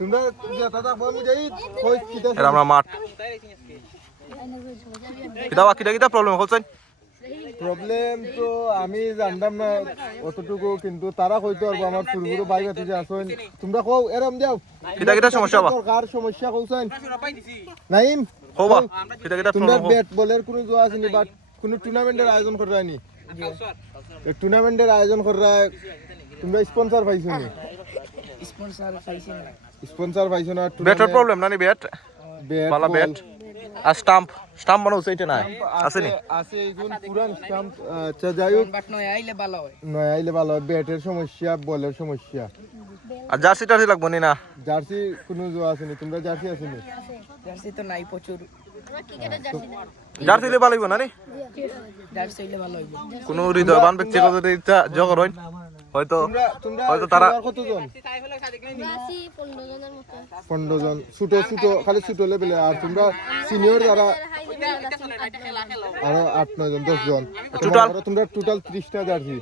তোমরা দাদা বমি যাই কই কিটা এর আমরা মাঠ কিটা প্রবলেম হলছেন প্রবলেম তো আমি জানতাম না অতটুকু কিন্তু তারা কইতো আর আমার পূর্বপুরো ভাই ভাতি যে আছেন তোমরা কও এরম যাও কিটা সমস্যা বা কার সমস্যা কইছেন নাইম হবা কিটা তোমরা প্রবলেম ব্যাট বলের কোনো জোয়া আসেনি বাট কোনো টুর্নামেন্টের আয়োজন করে রানি টুর্নামেন্টের আয়োজন করে তোমরা স্পন্সর পাইছো নি স্পন্সর পাইছো না ব্যাটের প্রবলেম না নি ব্যাট ব্যাট বালা ব্যাট আর স্টাম্প বানাউছে এটা না আছে নি আছে এইগুন পুরান স্টাম্প আচ্ছা যাই হোক বাট নয় আইলে ভালো হয় ব্যাটের সমস্যা বলের সমস্যা আর জার্সি টার্সি লাগবো নি না জার্সি কোনো জোয়া আসেনি তোমরা জার্সি আসেনি জার্সি তো নাই প্রচুর জার্সি লে ভালো না নি জার্সি হইলে ভালো হইব কোনো হৃদয়বান ব্যক্তিগত ইচ্ছা জগর হইন হয়তো হয়তো তারা কতজন আসি 15 জনের মতো 15 জন ছোট খালি ছোট লেভেলে আর তোমরা সিনিয়র যারা আরো 8-9 জন 10 জন টোটাল তোমরা টোটাল 30টা জার্সি